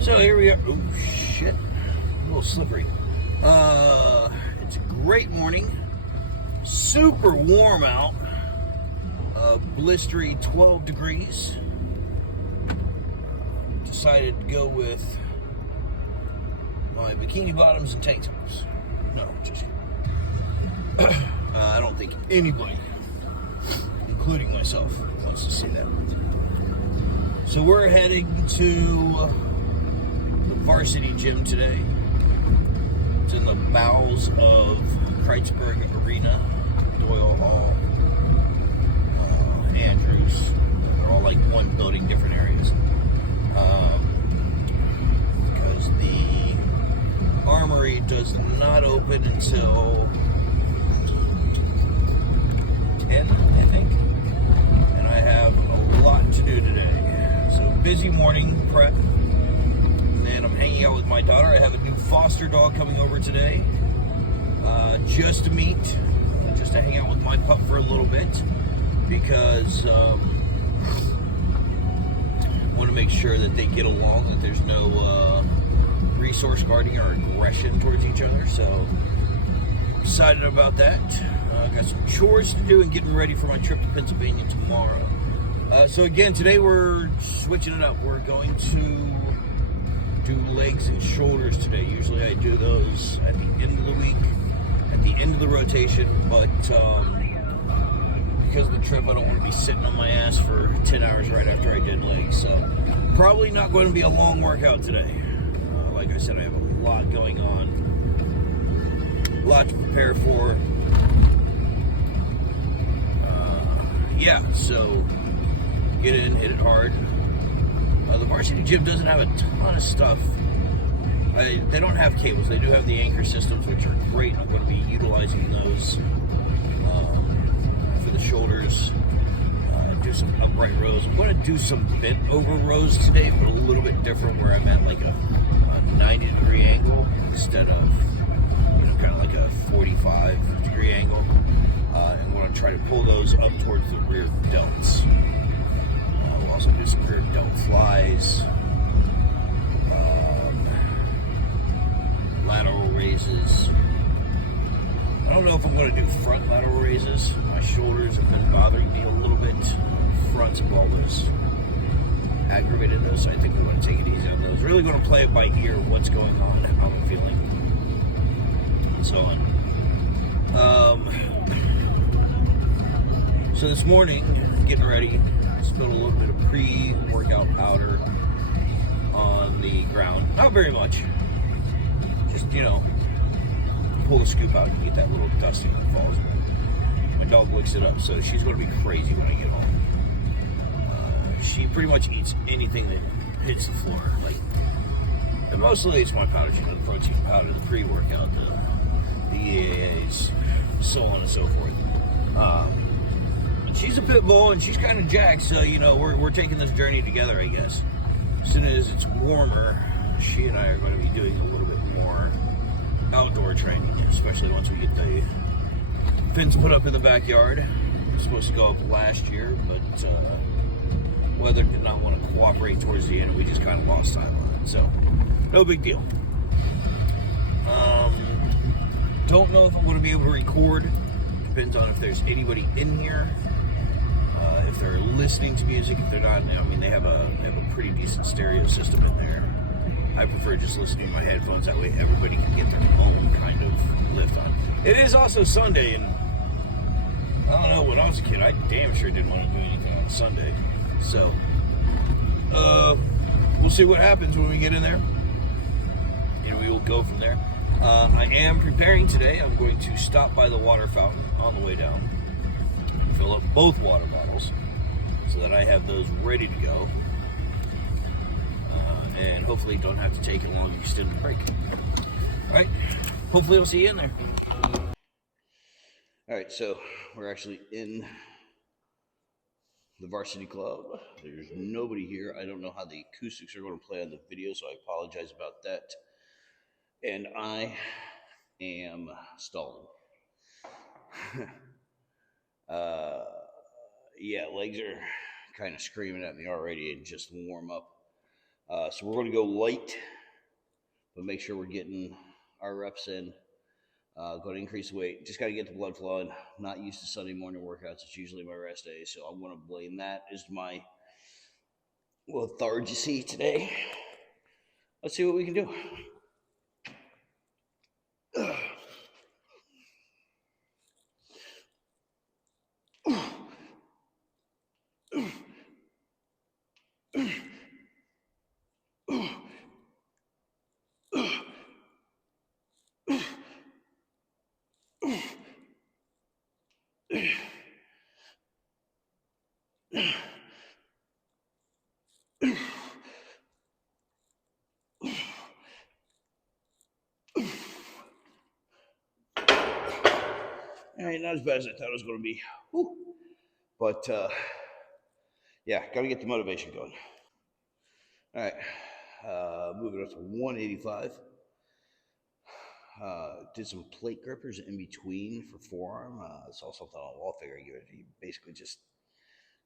So here we are. Oh shit, a little slippery. It's a great morning. Super warm out. Blistery 12 degrees. Decided to go with my bikini bottoms and tank tops. No, just kidding. I don't think anybody, including myself, wants to see that. So we're heading to the varsity gym today. It's in the bowels of Kreitzberg Arena, Doyle Hall, Andrews. They're all like one building, different areas. Because the Armory does not open until 10, I think. And I have a lot to do today. So busy morning prep. And then I'm hanging out with my daughter. I have a new foster dog coming over today. Just to meet, just to hang out with my pup for a little bit. Because I want to make sure that they get along, that there's no resource guarding or aggression towards each other. So excited about that. Got some chores to do and getting ready for my trip to Pennsylvania tomorrow. So again, today we're switching it up. We're going to do legs and shoulders today. Usually I do those at the end of the week, at the end of the rotation, but because of the trip, I don't want to be sitting on my ass for 10 hours right after I did legs. So probably not going to be a long workout today. Like I said, I have a lot going on, a lot to prepare for. Yeah, so get in, hit it hard. The varsity gym doesn't have a ton of stuff. They don't have cables. They do have the anchor systems, which are great. I'm going to be utilizing those for the shoulders. Do some upright rows. I'm going to do some bent over rows today, but a little bit different, where I'm at like a 90-degree angle instead of, kind of like a 45-degree angle. And we're going to try to pull those up towards the rear delts. We'll also do some rear delt flies, lateral raises. I don't know if I'm going to do front lateral raises. My shoulders have been bothering me a little bit. Fronts of all those aggravated those, so I think we're going to take it easy on those. Really going to play it by ear, what's going on, how I'm feeling, and so on. So this morning, getting ready, spilled a little bit of pre-workout powder on the ground. Not very much. Just, pull the scoop out and get that little dusting that falls. My dog licks it up, so she's going to be crazy when I get home. She pretty much eats anything that hits the floor. And mostly it's my powder, the protein powder, the pre-workout, the EAAs, so on and so forth. She's a pit bull and she's kind of jacked, so we're taking this journey together, I guess. As soon as it's warmer, she and I are going to be doing a little bit more outdoor training, especially once we get the fins put up in the backyard. It was supposed to go up last year, but weather did not want to cooperate towards the end. We just kind of lost time on it, so no big deal. Don't know if I'm going to be able to record. Depends on if there's anybody in here. If they're listening to music, if they're not, they have a pretty decent stereo system in there. I prefer just listening to my headphones. That way everybody can get their own kind of lift on. It is also Sunday, and I don't know, when I was a kid, I damn sure didn't want to do anything on Sunday. So, we'll see what happens when we get in there. We will go from there. I am preparing today. I'm going to stop by the water fountain on the way down and fill up both water bottles so that I have those ready to go. And hopefully don't have to take a long extended break. Alright, hopefully I'll see you in there. Alright, so we're actually in the varsity club. There's nobody here. I don't know how the acoustics are going to play on the video, so I apologize about that. And I am stalling. Yeah, legs are kind of screaming at me already and just warm up. So we're going to go light, but make sure we're getting our reps in. Going to increase the weight. Just got to get the blood flowing. I'm not used to Sunday morning workouts. It's usually my rest day, so I'm going to blame that as my lethargy today. Let's see what we can do. All right, not as bad as I thought it was going to be. Whew. But yeah, got to get the motivation going. All right, moving up to 185. Did some plate grippers in between for forearm. Saw something on the wall, figure you basically just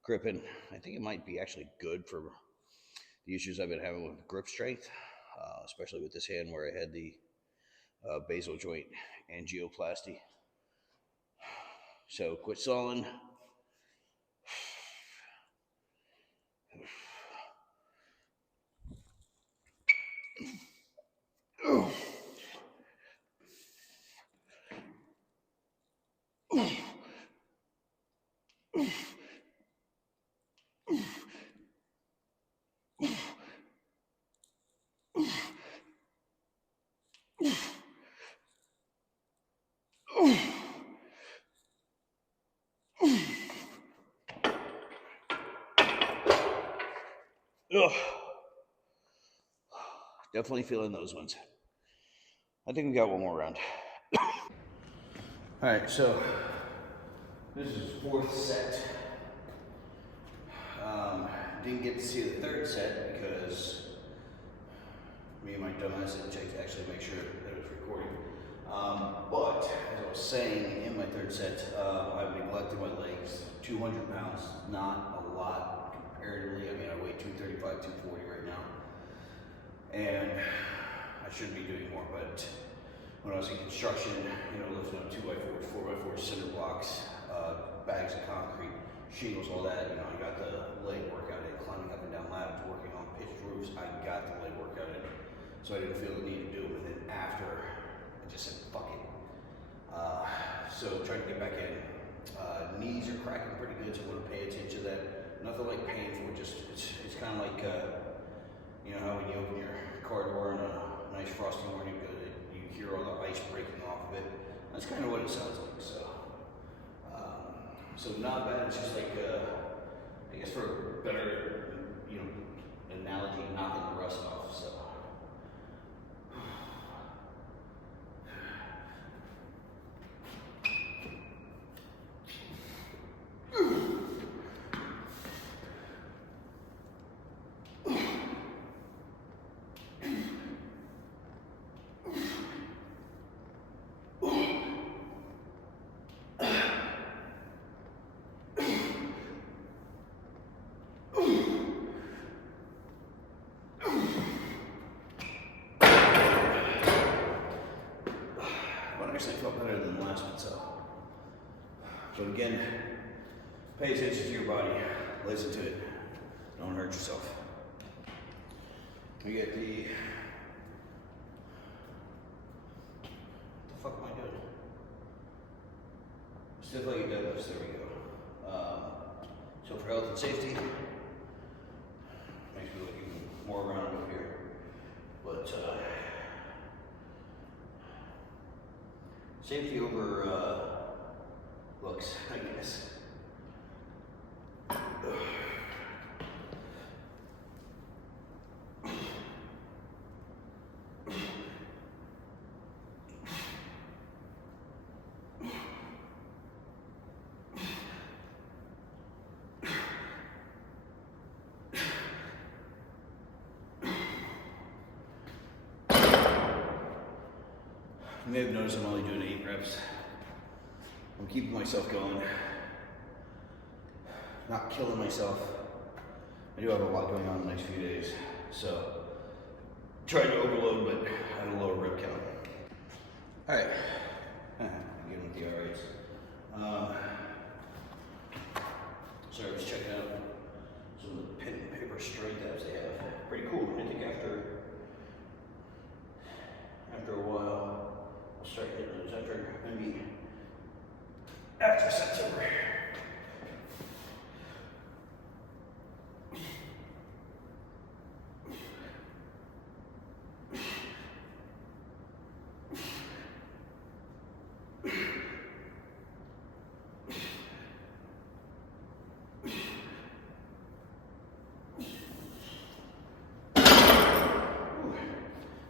gripping. I think it might be actually good for the issues I've been having with grip strength, especially with this hand where I had the basal joint angioplasty. So quit stalling. Ugh. Definitely feeling those ones. I think we got one more round. All right, so this is fourth set. Didn't get to see the third set because me and my dumbass didn't check to actually make sure that it was recording. But as I was saying, in my third set, I've neglected my legs. 200 pounds, not a lot comparatively. I mean, I weigh 235, 240 right now. And I should be doing more, but when I was in construction, lifting up 2x4s, 4x4s, cinder blocks, bags of concrete, shingles, all that, I got the leg workout in, climbing up and down ladders, working on pitched roofs, I got the leg workout in. So I didn't feel the need to do it. And then after, I just said, fuck it. So trying to get back in. Knees are cracking pretty good, so I'm going to pay attention to that. Nothing like painful, just, it's kind of like, how when you open your car door on a nice frosty morning, you hear all the ice breaking off of it. That's kind of what it sounds like. So not bad. It's just like, I guess for a better, analogy, knocking the rust off. So. Actually felt better than the last one, so again, pay attention to your body, listen to it, don't hurt yourself. We get the fuck am I doing? Stiff legged deadlifts, there we go. So for health and safety, makes me look even more round up here, but safety over looks, I guess. You may have noticed I'm only doing 8 reps. I'm keeping myself going, not killing myself. I do have a lot going on the next few days, so tried to overload, but had a lower rep count. All right, again with the R8s. So I was checking out some of the pen and paper straight tabs they have. Pretty cool. I think after a while, I'll start hitting those after September.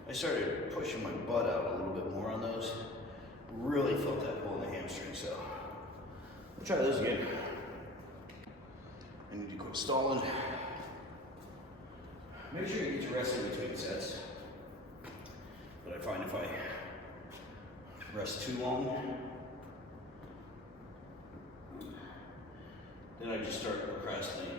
I started pushing my butt out a little bit more on those. Really felt that pull in the hamstring, so we'll try those again. I need to quit stalling. Make sure you get your rest in between sets. But I find if I rest too long, then I just start procrastinating.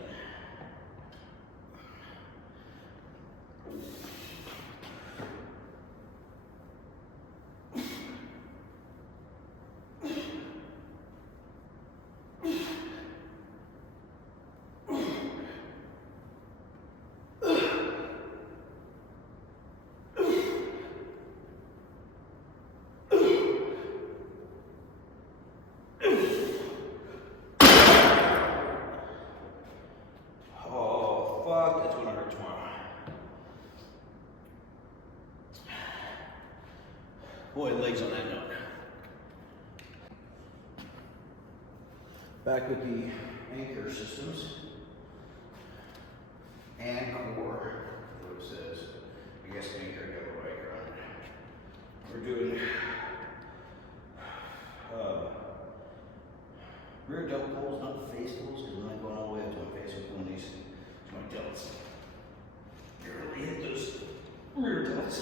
That's gonna hurt tomorrow. Boy, legs on that note. Back with the anchor systems and core, what it says. I guess anchor, double anchor on it. We're doing rear delt pulls, not face pulls, because I'm not going all the way up to my face. I'm pulling these to my delts. You really hit those rear delts.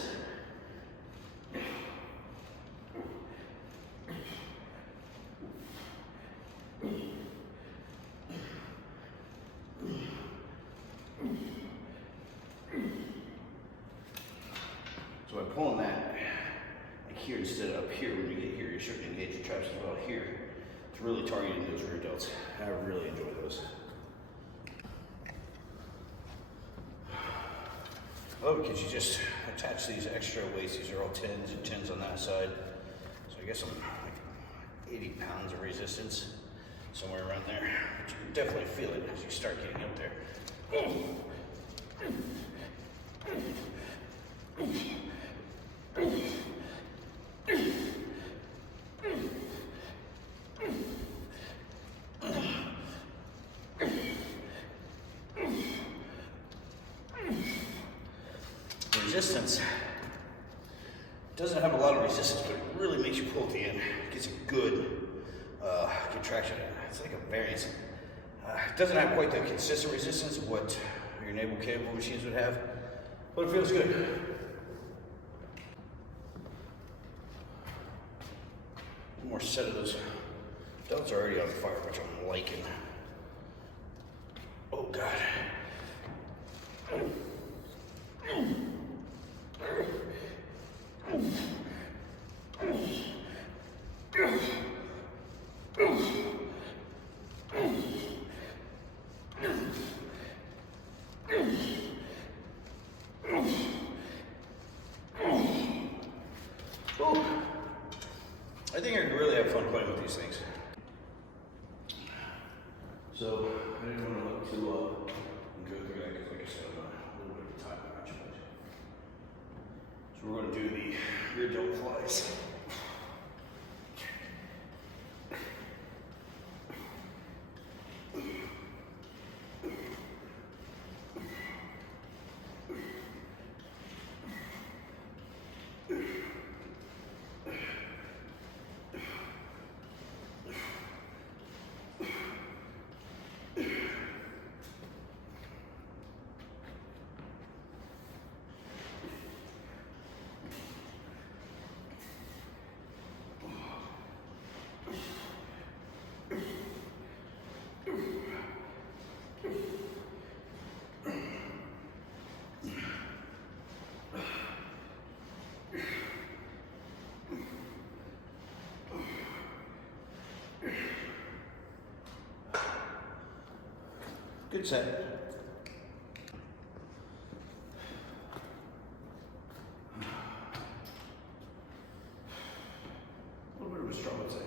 So by pulling that like here instead of up here, when you get here, you're starting to engage your traps as well here. It's really targeting those rear delts. I really enjoy those. Oh, because you just attach these extra weights. These are all 10s and 10s on that side. So I guess I'm like 80 pounds of resistance, somewhere around there. But you can definitely feel it as you start getting up there. Resistance doesn't have a lot of resistance, but it really makes you pull at the end. It gets a good contraction. It's like a variance. It doesn't have quite the consistent resistance of what your naval cable machines would have, but it feels good. One more set of those. Delts are already on fire, which I'm liking. Oh God. I think I could really have fun playing with these things. So I didn't want to look too up and go through that because, like I said, I'm a little bit of a time crunch. So we're going to do the rear delt flies. Good set. A little bit of a struggle today.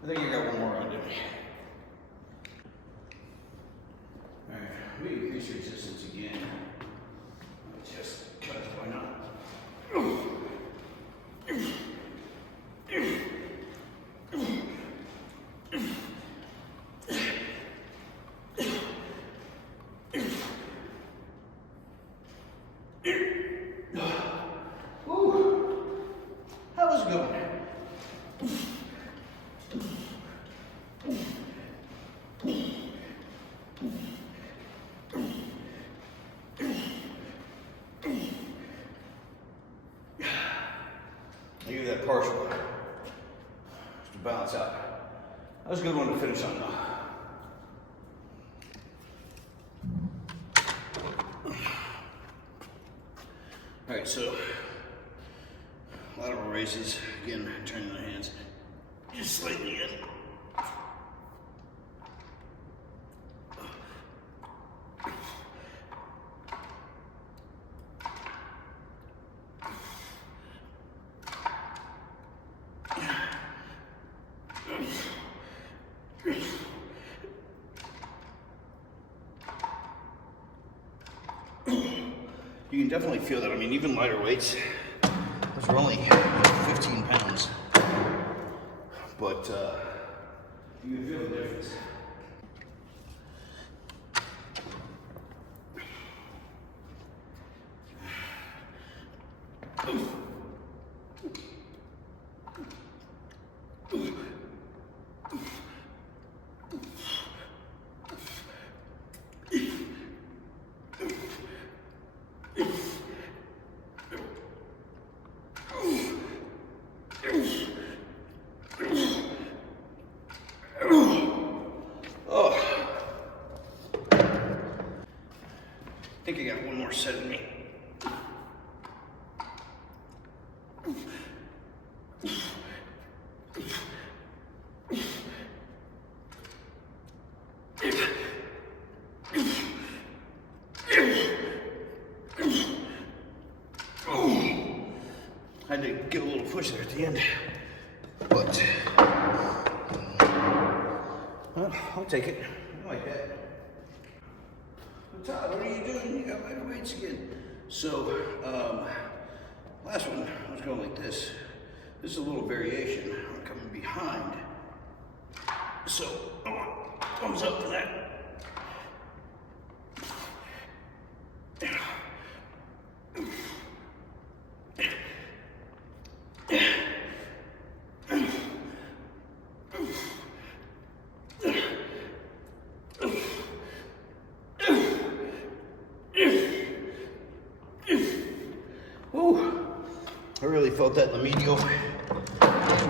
I think I got one more under me. Alright, we increase resistance again. Just because why not? Woo! That was a good one. I give that partial just to balance out. That was a good one to finish on though. Alright, so lateral raises, again, turning the hands just slightly in. You can definitely feel that. I mean, even lighter weights, those are only 15 pounds, but you can feel the difference. I think I got one more set in me. I had to give a little push there at the end, but well, I'll take it. I like that. Todd, what are you doing? You got lighter weights again. So, last one, I was going like this. This is a little variation. I'm coming behind. So, I want thumbs up for that. Ooh, I really felt that in the medial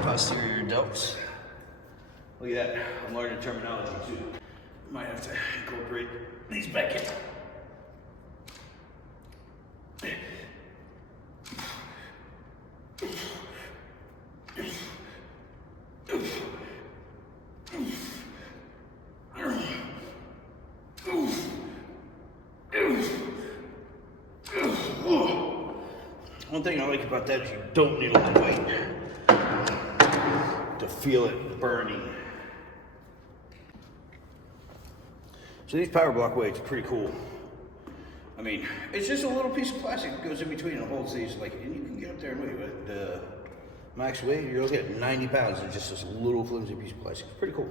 posterior delts. Look at that, I'm learning terminology too. Might have to incorporate these back in. One thing I like about that is you don't need a lot of weight to feel it burning. So these power block weights are pretty cool. I mean, it's just a little piece of plastic that goes in between and holds these, like, and you can get up there and weigh it. max weight, you're looking at 90 pounds in just this little flimsy piece of plastic. It's pretty cool.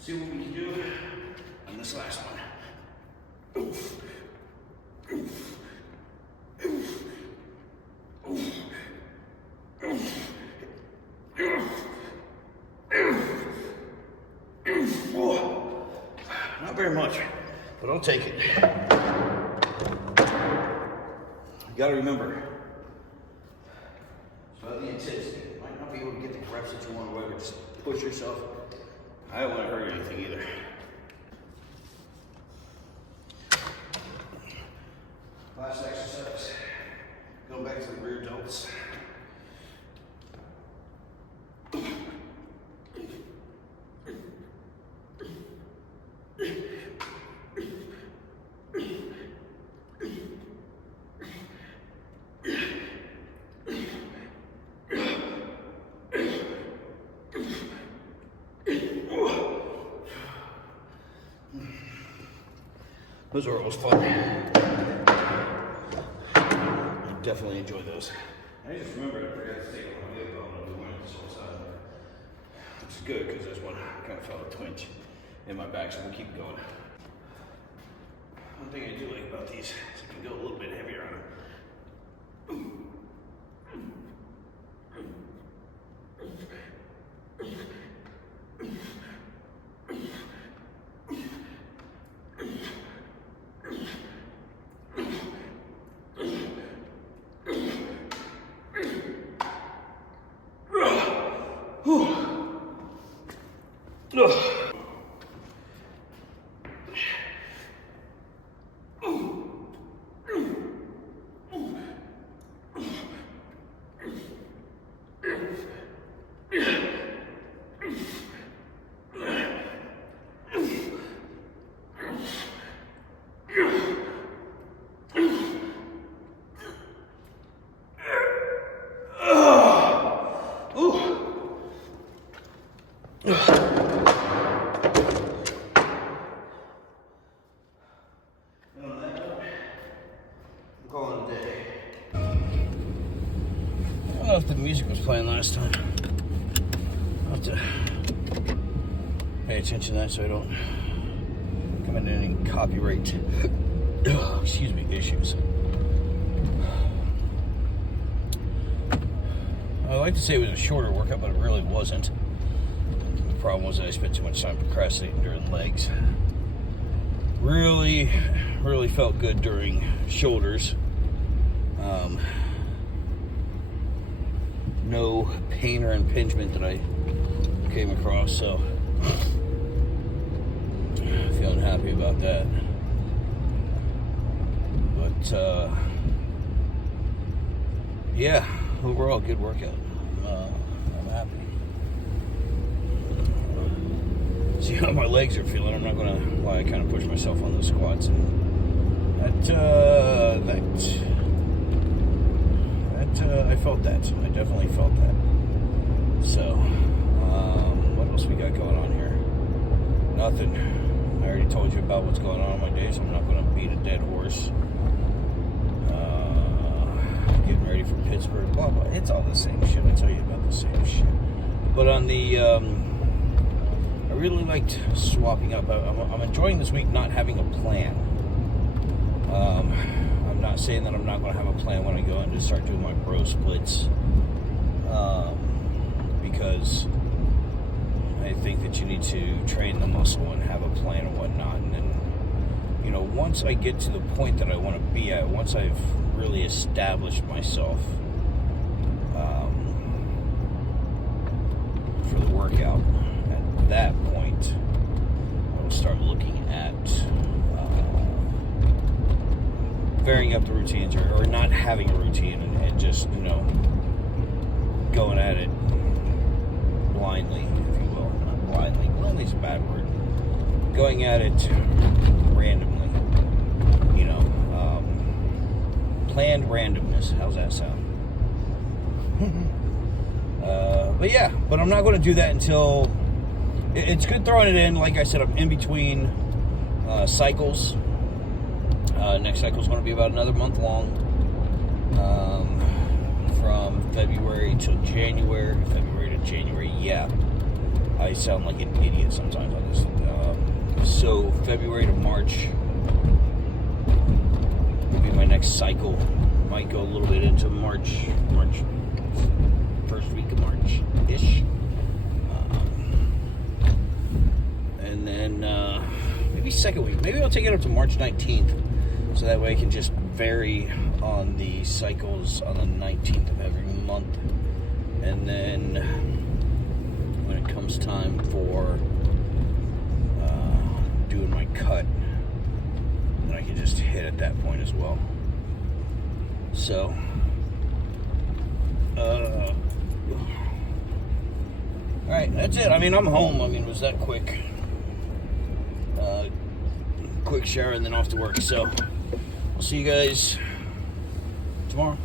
See what we can do on this last one. Oof. Oof. Oof. Oof. Oof. Oof. Oh. Not very much, but I'll take it. You gotta remember, it's about the intensity. You might not be able to get the reps that you want, or whatever. Just push yourself. I don't want to hurt anything either. Last exercise. Going back to the rear delts. Those are always fun. I definitely enjoy those. I just remembered I forgot to take one of the other when we went this whole side. Which is good because this one kind of felt a twinge in my back, so we'll keep going. One thing I do like about these is I can go a little bit heavier on them. I don't know if the music was playing last time. I'll have to pay attention to that so I don't come into any copyright excuse me, issues. I like to say it was a shorter workout, but it really wasn't. The problem was that I spent too much time procrastinating during legs. Really felt good during shoulders. No pain or impingement that I came across, so feeling happy about that. But yeah, overall good workout. I'm happy. See how my legs are feeling. I'm not gonna lie, I kind of pushed myself on the squats, and I felt that. I definitely felt that. So, what else we got going on here? Nothing. I already told you about what's going on in my day, so I'm not going to beat a dead horse. Getting ready for Pittsburgh, blah, blah. It's all the same shit. I tell you about the same shit. But on the, I really liked swapping up. I'm enjoying this week not having a plan. I'm not saying that I'm not going to have a plan when I go in to start doing my bro splits, because I think that you need to train the muscle and have a plan and whatnot. And then, you know, once I get to the point that I want to be at, once I've really established myself for the workout, at that point, I'll start looking at varying up the routines, or not having a routine, and just, you know, going at it blindly, if you will. Not blindly. Blindly is a bad word. Going at it randomly, you know. Planned randomness. How's that sound? But yeah, but I'm not going to do that until it's good throwing it in. Like I said, I'm in between cycles. Next cycle is going to be about another month long. from February to January. Yeah, I sound like an idiot sometimes on this. So February to March will be my next cycle. Might go a little bit into March, first week of March-ish. And then maybe second week. Maybe I'll take it up to March 19th. So that way I can just vary on the cycles on the 19th of every month. And then when it comes time for doing my cut, then I can just hit at that point as well. So, alright, that's it. I mean, I'm home. I mean, it was that quick. Quick shower and then off to work. So, I'll see you guys tomorrow.